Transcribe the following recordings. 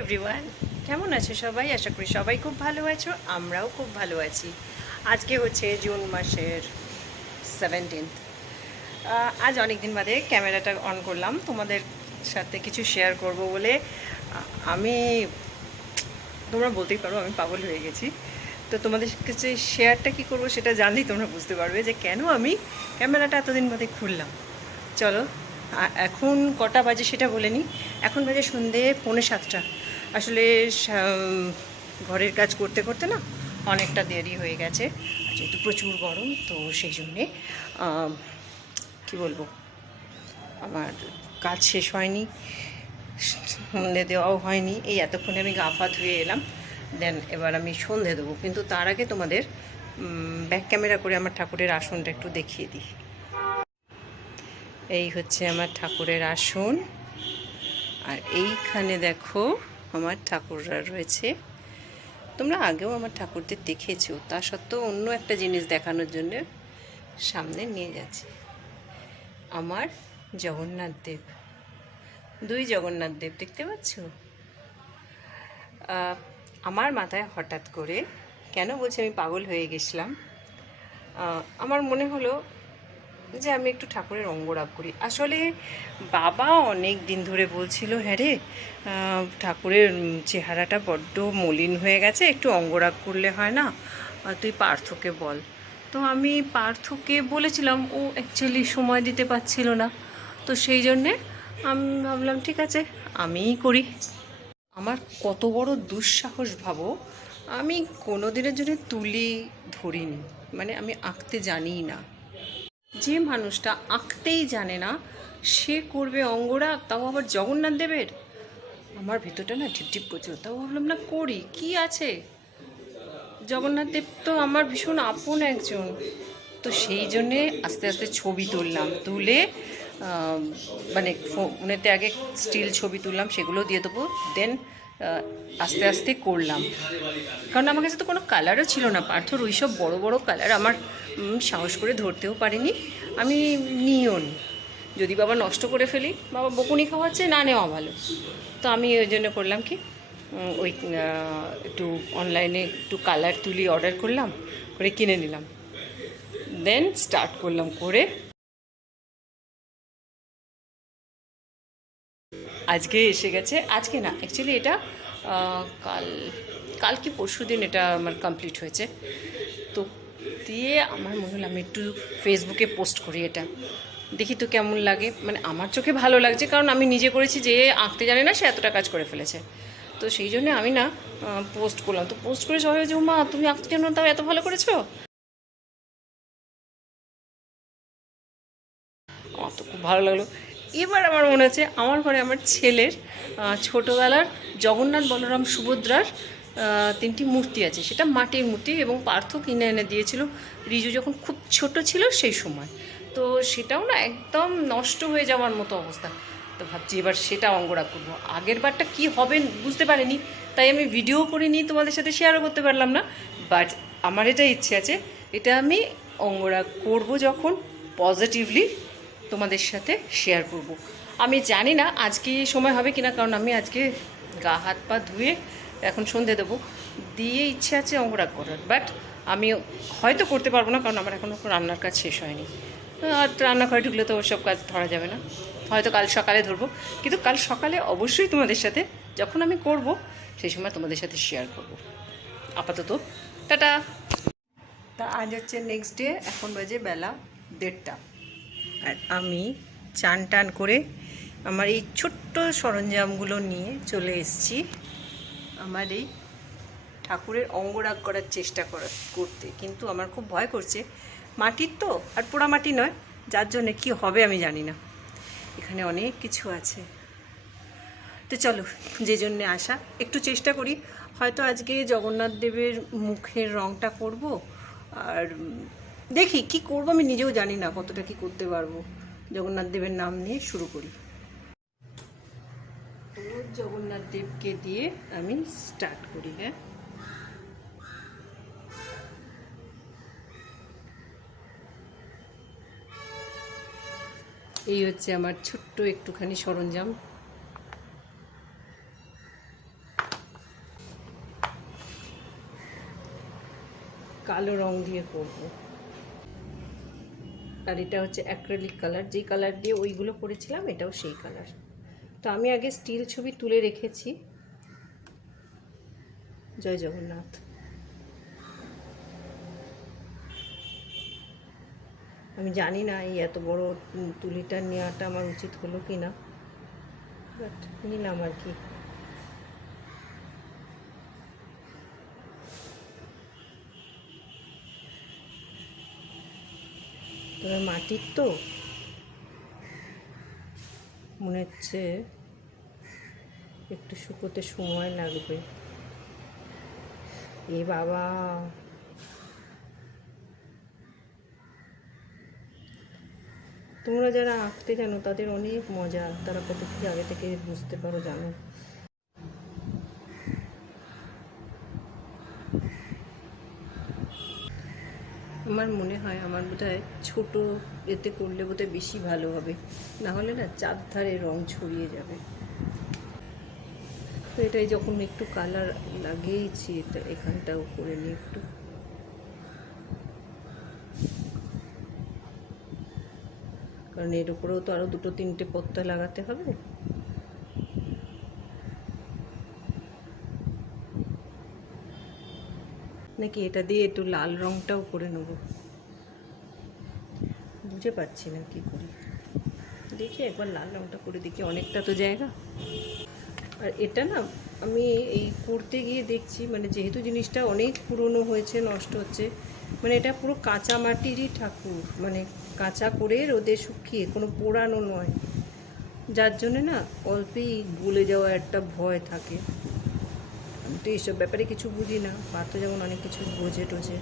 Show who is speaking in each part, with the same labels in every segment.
Speaker 1: Everyone, কেমন আছো সবাই? আশা করি সবাই খুব ভালো আছো, আমরাও খুব ভালো আছি। আজকে হচ্ছে জুন মাসের সেভেন্টিন্থ আজ অনেক দিন বাদে ক্যামেরাটা অন করলাম, তোমাদের সাথে কিছু শেয়ার করব বলে। আমি, তোমরা বলতেই পারো আমি পাগল হয়ে গেছি। তো তোমাদের কাছে শেয়ারটা কি করব সেটা জানলেই তোমরা বুঝতে পারবে যে কেন আমি ক্যামেরাটা এতদিন বাদে খুললাম। চলো এখন কটা বাজে সেটা বলে নিই। এখন বাজে সন্ধে পৌনে সাতটা। আসলে ঘরের কাজ করতে করতে না অনেকটা দেরি হয়ে গেছে। যেহেতু প্রচুর গরম, তো সেই জন্যে কি বলব, আমার কাজ শেষ হয়নি, সন্ধে দেওয়াও হয়নি। এই এতক্ষণে আমি গা ফা ধুয়ে এলাম, দেন এবার আমি সন্ধে দেবো। কিন্তু তার আগে তোমাদের ব্যাক ক্যামেরা করে আমার ঠাকুরের আসনটা একটু দেখিয়ে দিই। এই হচ্ছে আমার ঠাকুরের আসন। আর এইখানে দেখো আমার ঠাকুররা রয়েছে। তোমরা আগেও আমার ঠাকুরদের দেখেছ, তা সত্ত্বেও অন্য একটা জিনিস দেখানোর জন্য সামনে নিয়ে যাচ্ছি। আমার জগন্নাথ দেব। দুই জগন্নাথ দেব দেখতে পাচ্ছ? আমার মাথায় হঠাৎ করে, কেন বলছি আমি পাগল হয়ে গেছিলাম? আমার মনে হলো যে আমি একটু ঠাকুরের অঙ্গরাগ করি। আসলে বাবা অনেক দিন ধরে বলছিল হ্যাঁ রে ঠাকুরের চেহারাটা বড্ড মলিন হয়ে গেছে, একটু অঙ্গরাগ করলে হয় না? তুই পার্থকে বল। তো আমি পার্থকে বলেছিলাম, ও অ্যাকচুয়ালি সময় দিতে পারছিল না। তো সেই জন্যে আমি ভাবলাম, ঠিক আছে, আমিই করি। আমার কত বড় দুঃসাহস ভাবো, আমি কোনো দিনের জন্য তুলি ধরিনি। মানে আমি আঁকতে জানিই না। যে মানুষটা আঁকতেই জানে না, সে করবে অঙ্গরাগ তাও আবার জগন্নাথ দেবের? আমার ভেতরটা না ঢিপঢিপ করছিল, তাও ভাবলাম, না, করি, কি আছে? জগন্নাথ দেব তো আমার ভীষণ আপন একজন। তো সেই জন্যে আস্তে আস্তে ছবি তুললাম, তুলে মানে ফোনেতে আগে স্টিল ছবি তুললাম সেগুলো দিয়ে দেবো দেন আস্তে আস্তে করলাম। কারণ আমার কাছে তো কোনো কালারও ছিল না। পার্থর ওই সব বড়ো বড়ো কালার আমার সাহস করে ধরতেও পারিনি। আমি নিও নি। যদি বাবা নষ্ট করে ফেলি, বাবা বকুনি খাওয়াচ্ছে, না নেওয়া ভালো। তো আমি ওই জন্য করলাম কি ওই একটু অনলাইনে একটু কালার তুলি অর্ডার করলাম, করে কিনে নিলাম। দেন স্টার্ট করলাম করে আজকে এসে গেছে। আজকে না অ্যাকচুয়ালি এটা কাল কাল কি পরশু দিন এটা আমার কমপ্লিট হয়েছে। তো দিয়ে আমার মনে হলো আমি একটু ফেসবুকে পোস্ট করি এটা। দেখি তো কেমন লাগে। মানে আমার চোখে ভালো লাগছে, কারণ আমি নিজে করেছি যে আঁকতে জানে না সে এতটা কাজ করে ফেলেছে। তো সেই জন্য আমি না পোস্ট করলাম। তো পোস্ট করে সবাই বলছে মা তুমি আঁকতে কেন তাও এত ভালো করেছ? আমার তো খুব ভালো লাগল। এবার আমার মনে হচ্ছে আমার ঘরে আমার ছেলের ছোটোবেলার জগন্নাথ বলরাম সুভদ্রার তিনটি মূর্তি আছে। সেটা মাটির মূর্তি এবং পার্থ কিনে এনে দিয়েছিল। রিজু যখন খুব ছোট ছিল সেই সময়। তো সেটাও না একদম নষ্ট হয়ে যাওয়ার মতো অবস্থা। তো ভাবছি এবার সেটা অঙ্গরাগ করব। আগের বারটা কী হবে বুঝতে পারিনি। তাই আমি ভিডিও করে নিয়ে তোমাদের সাথে শেয়ারও করতে পারলাম না। বাট আমার এটা ইচ্ছে আছে, এটা আমি অঙ্গরাগ করব যখন পজিটিভলি তোমাদের সাথে শেয়ার করব। আমি জানি না আজকে সময় হবে কিনা, কারণ আমি আজকে গা হাত পা ধুয়ে এখন সন্ধে দেবো। দিয়ে ইচ্ছে আছে অঙ্গরাগ করার বাট আমি হয়তো করতে পারব না, কারণ আমার এখনও রান্নার কাজ শেষ হয়নি। আর রান্নাঘরে ঢুকলে তো ওসব কাজ ধরা যাবে না। হয়তো কাল সকালে ধরবো, কিন্তু কাল সকালে অবশ্যই তোমাদের সাথে যখন আমি করব, সেই সময় তোমাদের সাথে শেয়ার করব। আপাতত, টাটা! তা আজ হচ্ছে নেক্সট ডে এখন বাজে বেলা দেড়টা। আর আমি চান টান করে আমার এই ছোট্ট সরঞ্জামগুলো নিয়ে চলে এসেছি। আমার এই ঠাকুরের অঙ্গরাগ করার চেষ্টা করা, করতে। কিন্তু আমার খুব ভয় করছে। মাটির তো, আর পোড়া মাটি নয়। যার জন্যে কি হবে আমি জানি না। এখানে অনেক কিছু আছে। তো চলো, যে জন্যে আসা। একটু চেষ্টা করি। হয়তো আজকে জগন্নাথ দেবের মুখের রংটা করব। আর দেখি, কি করব আমি নিজেও জানি না কতটা কি করতে পারব। জগন্নাথ দেবের নাম নিয়ে শুরু করি। জগন্নাথ দেবকে দিয়ে আমি স্টার্ট করি হ্যাঁ। এই হচ্ছে আমার ছোট্ট একটুখানি সরঞ্জাম। কালো রং দিয়ে করব। আর এটা হচ্ছে অ্যাক্রেলিক কালার যেই কালার দিয়ে ওইগুলো করেছিলাম, এটাও সেই কালার তো আমি আগে স্টিল ছবি তুলে রেখেছি। জয় জগন্নাথ। আমি জানি না এই এত বড় তুলিটা নেওয়াটা আমার উচিত হলো কি না বাট নিলাম আর কি। তবে মাটির তো। মনে হচ্ছে একটু শুকোতে সময় লাগবে। এ বাবা। তোমরা যারা আঁকতে জানো, তাদের অনেক মজা। তারা কত কি আগে থেকে বুঝতে পারো, জানো। আমার মনে হয় আমার বোধহয় ছোট এতে করলে বোধহয় বেশি ভালো হবে। না হলে না চারধারে রং ছড়িয়ে যাবে। তো এটাই যখন একটু কালার লাগিয়েছি, এটা এখানটাও করে নিই একটু। কারণ এর উপরেও তো আরও দুটো তিনটে পত্তা লাগাতে হবে। নাকি এটা দিয়ে একটু লাল রংটাও করে নেব? বুঝে পাচ্ছি না কি করি। দেখি একবার লাল রংটা করে দেখি, অনেকটা তো জায়গা। আর এটা না, আমি এই করতে গিয়ে দেখছি মানে যেহেতু জিনিসটা অনেক পুরনো হয়েছে, নষ্ট হচ্ছে মানে এটা পুরো কাঁচা মাটিরই ঠাকুর মানে কাঁচা করে রোদে শুকিয়ে, কোনো পোড়ানো নয়। যার জন্যে না অল্পেই গলে যাওয়া একটা ভয় থাকে। আমি তো এইসব ব্যাপারে কিছু বুঝি না। পার্থ যেমন অনেক কিছু বোঝে টোঝে,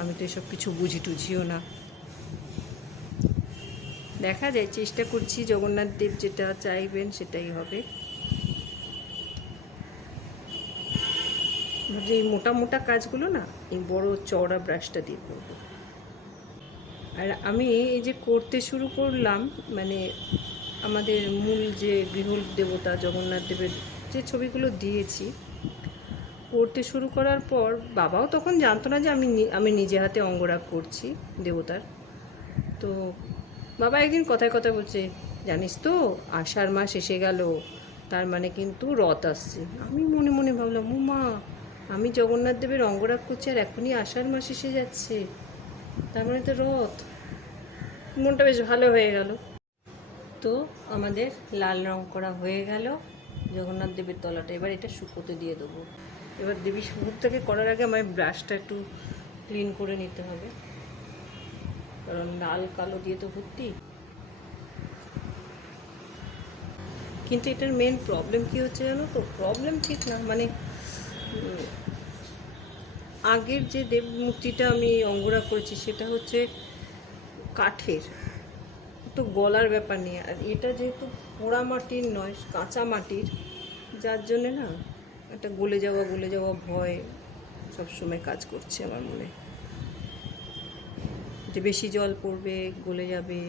Speaker 1: আমি তো এসব কিছু বুঝি টুঝিও না। দেখা যায়, চেষ্টা করছি জগন্নাথ দেব যেটা চাইবেন সেটাই হবে। ভাবছি এই মোটা মোটা কাজগুলো না, এই বড় চওড়া ব্রাশটা দিয়ে করব। আর আমি এই যে করতে শুরু করলাম মানে আমাদের মূল যে গৃহ দেবতা জগন্নাথ দেবের যে ছবিগুলো দিয়েছি করতে শুরু করার পর বাবাও তখন জানতো না যে আমি আমি নিজে হাতে অঙ্গরাগ করছি দেবতার। তো বাবা একদিন কথায় কথা বলছে, জানিস তো, আষাঢ় মাস এসে গেল, তার মানে কিন্তু রথ আসছে। আমি মনে মনে ভাবলাম, ও মা, আমি জগন্নাথ দেবের অঙ্গরাগ করছি আর এখনই আষাঢ় মাস এসে যাচ্ছে, তার মানে তো রথ। মনটা বেশ ভালো হয়ে গেল। তো আমাদের লাল রং করা হয়ে গেল, জগন্নাথ দেবের তলাটা। এবার এটা শুকোতে দিয়ে দেবো। এবার দেবী মুখটাকে করার আগে আমার ব্রাশটা একটু ক্লিন করে নিতে হবে। কারণ লাল, কালো দিয়ে তো ভর্তি। কিন্তু এটার মেন প্রবলেম কি হচ্ছে জানো তো? প্রবলেম ঠিক না মানে আগের যে দেব মূর্তিটা আমি অঙ্গরা করেছি সেটা হচ্ছে কাঠের। তো গলার ব্যাপার নেই আর এটা যেহেতু পোড়া মাটির নয়, কাঁচা মাটির, যার জন্যে না একটা গলে যাওয়া গলে যাওয়া ভয় সবসময় কাজ করছে আমার মনে। যে বেশি জল পড়বে, গলে যাবে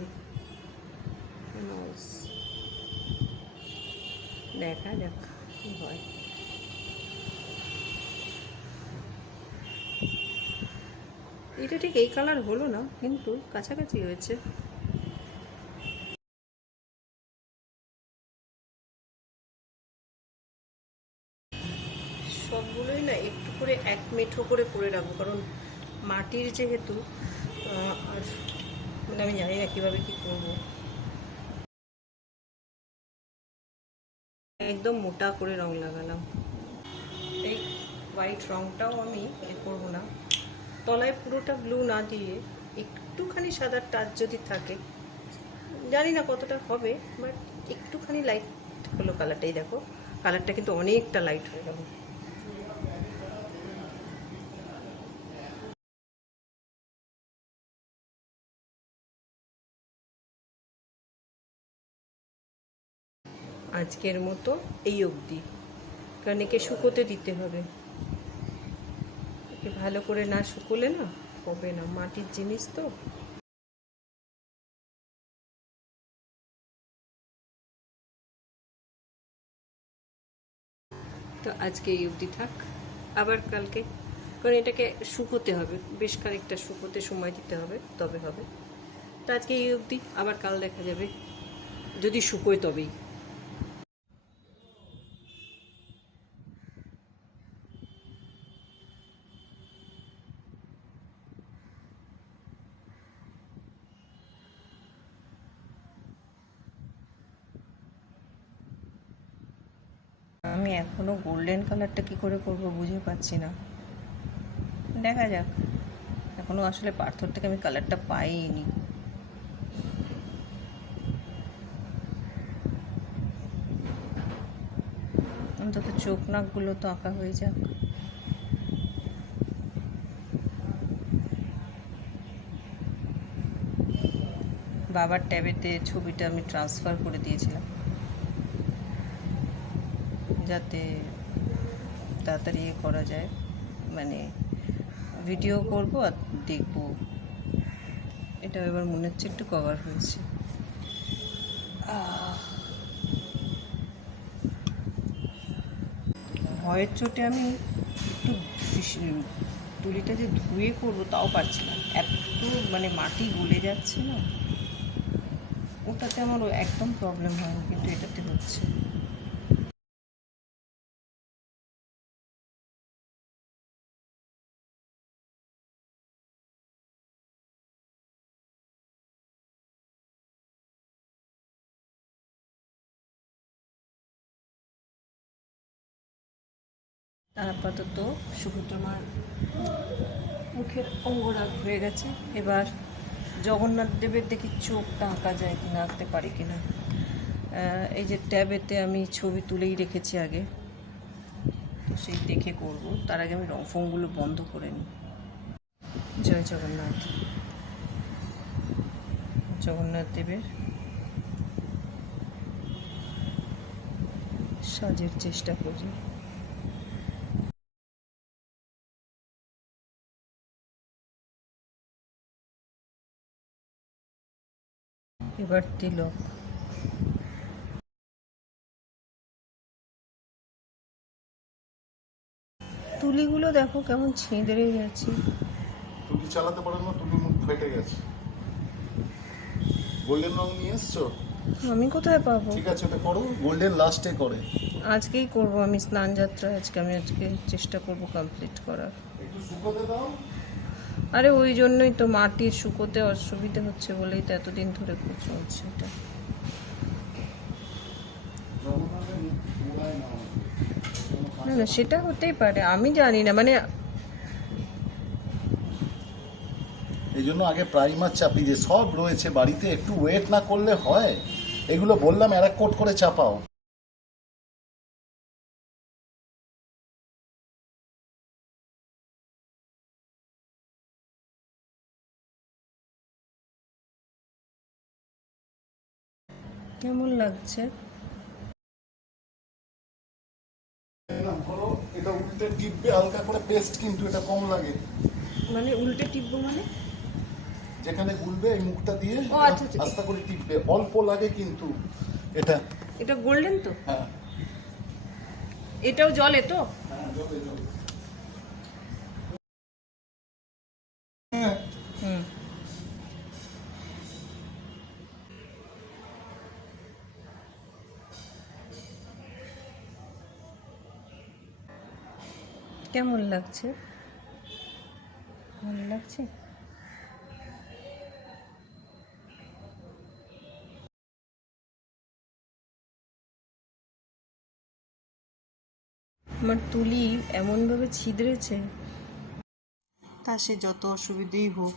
Speaker 1: দেখা যাক কি হয়। এটা ঠিক এই কালার হলো না, কিন্তু কাছাকাছি হয়েছে। এক করে করে রাখব। কারণ মাটির যেহেতু আর মানে আমি জানি না কীভাবে কী করব। একদম মোটা করে রং লাগালাম। এই হোয়াইট রংটাও আমি এ করব না। তলায় পুরোটা ব্লু না দিয়ে একটুখানি সাদার টাচ যদি থাকে, জানি না কতটা হবে বাট একটুখানি লাইট হলো কালারটাই দেখো। কালারটা কিন্তু অনেকটা লাইট হয়ে গেল। আজকের মতো এই অবধি। কারণ একে শুকোতে দিতে হবে। একে ভালো করে না শুকোলে না হবে না। মাটির জিনিস তো। তো আজকে এই অবধি থাক। আবার কালকে। কারণ এটাকে শুকোতে হবে। বেশ খানিকটা শুকোতে সময় দিতে হবে, তবে হবে। তো আজকে এই অবধি। আবার কাল দেখা যাবে। যদি শুকোয় তবেই। আমি এখনও গোল্ডেন কালারটা কি করে করব বুঝে পাচ্ছি না। দেখা যাক। এখনও আসলে পাথর থেকে আমি কালারটা পাইনি। অন্তত চোখ নাকগুলো তো আঁকা হয়ে যাক। বাবার ট্যাবেতে ছবিটা আমি ট্রান্সফার করে দিয়েছিলাম। যাতে তাড়াতাড়ি করা যায়। মানে ভিডিও করব আর দেখব। এটা এবার মনে হচ্ছে একটু কভার হয়েছে। ভয়ের চোটে আমি একটু তুলিটা যে ধুয়ে করব তাও পারছি না। এত মানে মাটি গলে যাচ্ছে না। ওটাতে আমার একদম প্রবলেম হয়নি, কিন্তু এটাতে হচ্ছে। আর আপাতত সুভদ্রমার মুখের অঙ্গরাগ হয়ে গেছে। এবার জগন্নাথ দেবের দেখি চোখটা আঁকা যায় কিনা আঁকতে পারি কিনা। আহ, এই যে ট্যাবেতে আমি ছবি তুলেই রেখেছি আগে। তো সেই দেখে করব। তার আগে আমি রং ফোনগুলো বন্ধ করে নিই। জয় জগন্নাথ। জগন্নাথ দেবের সাজের চেষ্টা করি। এবার তিলক তুলিগুলো দেখো কেমন ছিঁদড়ে গেছে।
Speaker 2: তুলি চালাতে পারো না তুলি মুখ ফেটে গেছে। গোল্ডেন রং নিয়ে এসছো?
Speaker 1: আমি কোথায় পাবো?
Speaker 2: ঠিক আছে ওটা করো। গোল্ডেন লাস্টে করে।
Speaker 1: আজকেই করব আমি স্নান যাত্রা আজকে আমি আজকে চেষ্টা করব কমপ্লিট করার।
Speaker 2: একটু শুকোতে দাও।
Speaker 1: আরে ওই জন্যই তো মাটির শুকোতে অসুবিধে হচ্ছে বলেই তো এতদিন ধরে চলছে এটা।
Speaker 2: না
Speaker 1: না, সেটা হতেই পারে, আমি জানি না মানে
Speaker 2: এই জন্য আগে প্রাইমার চাপি যে সব রয়েছে বাড়িতে, একটু ওয়েট না করলে হয়। এগুলো বললাম এক কোট করে চাপাও।
Speaker 1: কেমন লাগছে?
Speaker 2: এটা উল্টে টিপবে হালকা করে পেস্ট কিন্তু এটা কম লাগে।
Speaker 1: মানে উল্টে টিপবো মানে?
Speaker 2: যেখানে গুলবে এই মুখটা দিয়ে
Speaker 1: আচ্ছা, আচ্ছা।
Speaker 2: আস্তে করে টিপবে। অল্প লাগে কিন্তু এটা।
Speaker 1: এটা গোল্ডেন তো?
Speaker 2: হ্যাঁ।
Speaker 1: এটাও জলে তো?
Speaker 2: হ্যাঁ জলে জলে।
Speaker 1: কেমন লাগছে? ভালো লাগছে? আমার তুলি এমনভাবে ছিদ্রেছে তা সে যত অসুবিধেই হোক,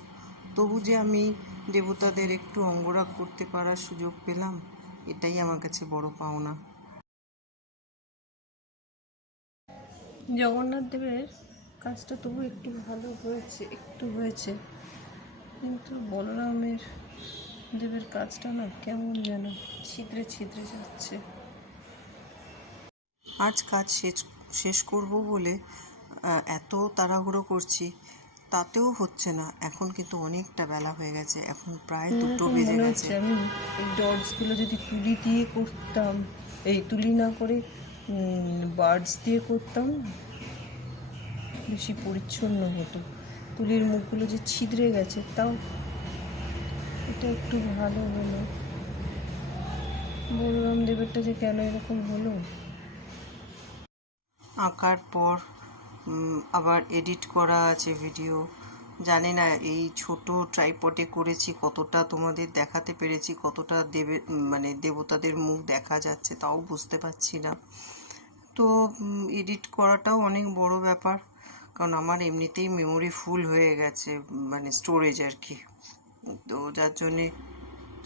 Speaker 1: তবু যে আমি দেবতাদের একটু অঙ্গরাগ করতে পারার সুযোগ পেলাম, এটাই আমার কাছে বড় পাওনা। জগন্নাথ দেবের কাজটা তবু একটু ভালো হয়েছে একটু হয়েছে। কিন্তু বলরামের দেবের কাজটা না কেমন যেন ছিদ্রে ছিদ্রে যাচ্ছে। আজ কাজ শেষ শেষ করব বলে এত তাড়াহুড়ো করছি তাতেও হচ্ছে না। এখন কিন্তু অনেকটা বেলা হয়ে গেছে এখন প্রায় দুটো বেজে গেছে। আমি এই ডটসগুলো যদি তুলি দিয়ে করতাম এই তুলি না করে বার্ডস দিয়ে করতাম। বেশি পরিচ্ছন্ন হতো। তুলির মুখগুলো যে ছিদ্রে গেছে, তাও এটা একটু ভালো হলো। বলরাম দেবেরটা যে কেন এরকম হলো?
Speaker 3: আঁকার পর আবার এডিট করা আছে ভিডিও জানি না, এই ছোট ট্রাইপটে করেছি, কতটা তোমাদের দেখাতে পেরেছি, কতটা দেবে মানে দেবতাদের মুখ দেখা যাচ্ছে, তাও বুঝতে পারছি না। তো এডিট করাটাও অনেক বড় ব্যাপার, কারণ আমার এমনিতেই মেমোরি ফুল হয়ে গেছে মানে স্টোরেজ আর কি। তো যার জন্যে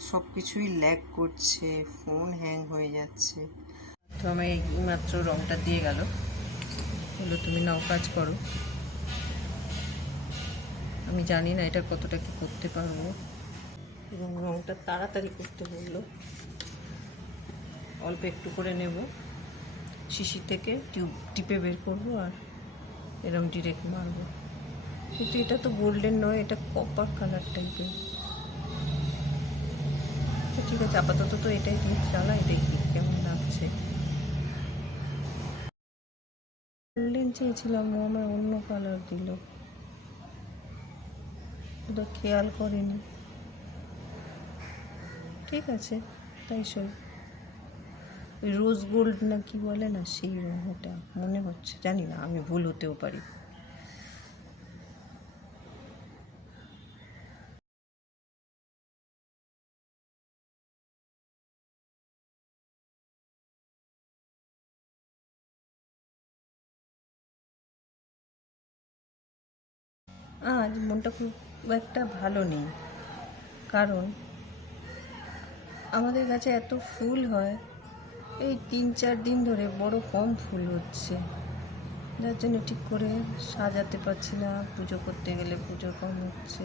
Speaker 3: সব কিছুই ল্যাগ করছে ফোন হ্যাং হয়ে যাচ্ছে।
Speaker 1: তো আমি এই মাত্র রংটা দিয়ে গেল। বলল তুমি নাও কাজ করো। আমি জানি না এটা কতটা কি করতে পারব। এবং রঙটা তাড়াতাড়ি করতে বলল। অল্প একটু করে নেব। শিশি থেকে টিউব টিপে বের করব আর এরম ডিরেক্ট মারবো। কিন্তু এটা তো গোল্ডেন নয় এটা কপার কালার টাইপের ঠিক আছে আপাতত তো এটাই দিয়ে চালাই দেখি কেমন লাগছে। গোল্ডেন চেয়েছিলাম ও আমার অন্য কালার দিল। ওটা খেয়াল করেনি। ঠিক আছে, তাই শোন ওই রোজ গোল্ড না কি বলে না, সেই রং ওটা মনে হচ্ছে, জানি না, আমি ভুল হতেও পারি। আজ মনটা খুব একটা ভালো নেই। কারণ আমাদের কাছে এত ফুল হয়, এই তিন চার দিন ধরে বড় কম ফুল হচ্ছে। যার জন্য ঠিক করে সাজাতে পারছি না, পুজো করতে গেলে পুজো কম হচ্ছে।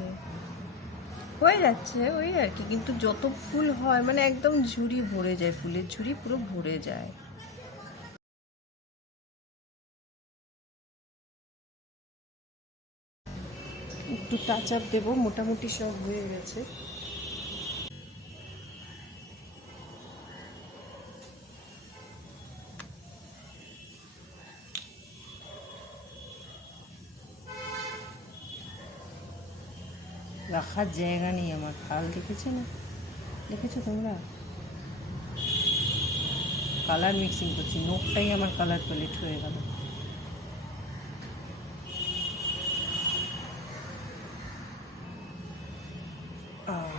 Speaker 1: হয়ে যাচ্ছে, ওই আর কি। কিন্তু যত ফুল হয় মানে একদম ঝুড়ি ভরে যায়, ফুলের ঝুড়ি পুরো ভরে যায়। একটু টাচ আপ দেবো, মোটামুটি সব হয়ে গেছে। রাখার জায়গা নেই আমার, খাল দেখেছ না? দেখেছ তোমরা? কালার মিক্সিং করছি, নোখটাই আমার কালার প্যালেট হয়ে গেল আহ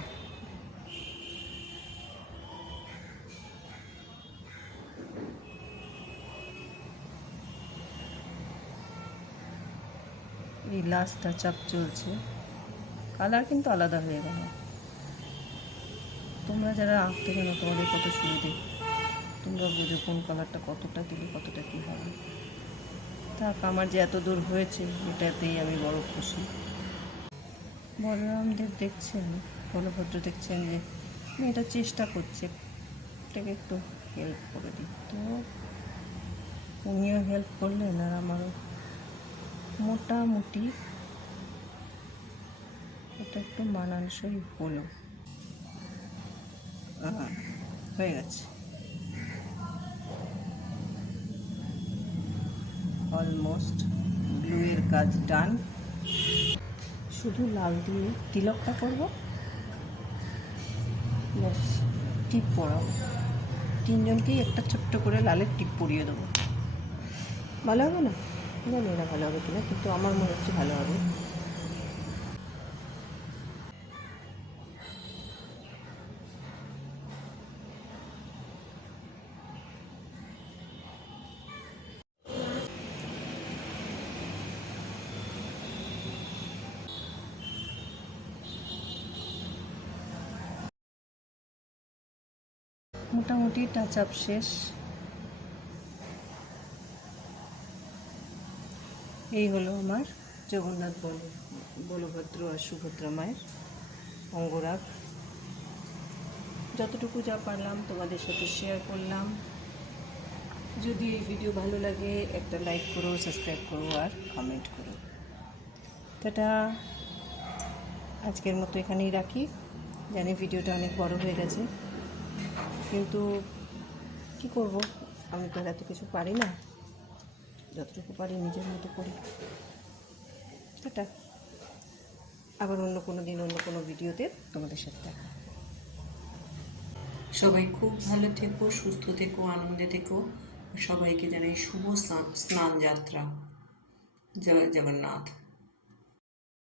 Speaker 1: এই লাস্ট টাচ আপ চলছে। কালার কিন্তু আলাদা হয়ে গেল। তোমরা যারা আঁকতে জানো তোমাদের কত সুবিধে? তোমরা বুঝো কোন কালারটা কতটা দিলে কতটা কী হবে। থাক, আমার যে এত দূর হয়েছে, এটাতেই আমি বড় খুশি। বলরামদেব দেখছেন, বলভদ্র দেখছেন যে মেয়েটা চেষ্টা করছে, এটাকে একটু হেল্প করে দিই। তো উনিও হেল্প করলেন আর আমারও মোটামুটি এটা একটু মানানসই হলো। হয়ে গেছে। অলমোস্ট ব্লুয়ের কাজ ডান শুধু লাল দিয়ে তিলকটা করব। টিপ পরাবো। তিনজনকেই একটা ছোট্ট করে লালের টিপ পরিয়ে দেবো। ভালো হবে না? জানি না ভালো হবে কিনা, কিন্তু আমার মনে হচ্ছে ভালো হবে। মোটামুটি টাচ আপ শেষ। এই হলো আমার জগন্নাথ বল, বলভদ্র আর সুভদ্রা মায়ের অঙ্গরাগ। যতটুকু যা পারলাম তোমাদের সাথে শেয়ার করলাম। যদি এই ভিডিও ভালো লাগে, একটা লাইক করো সাবস্ক্রাইব করো আর কমেন্ট করো। টাটা। আজকের মতো এখানেই রাখি। জানি ভিডিওটা অনেক বড় হয়ে গেছে। কিন্তু কি করব? আমি তো এত কিছু পারি না। যতটুকু পারি নিজের মতো করি।
Speaker 3: এটা আবার অন্য কোনো দিন, অন্য কোনো ভিডিওতে তোমাদের সাথে দেখা সবাই খুব ভালো থেকো, সুস্থ থেকো, আনন্দে থেকো। সবাইকে জানাই শুভ স্নান স্নান যাত্রা জয় জগন্নাথ।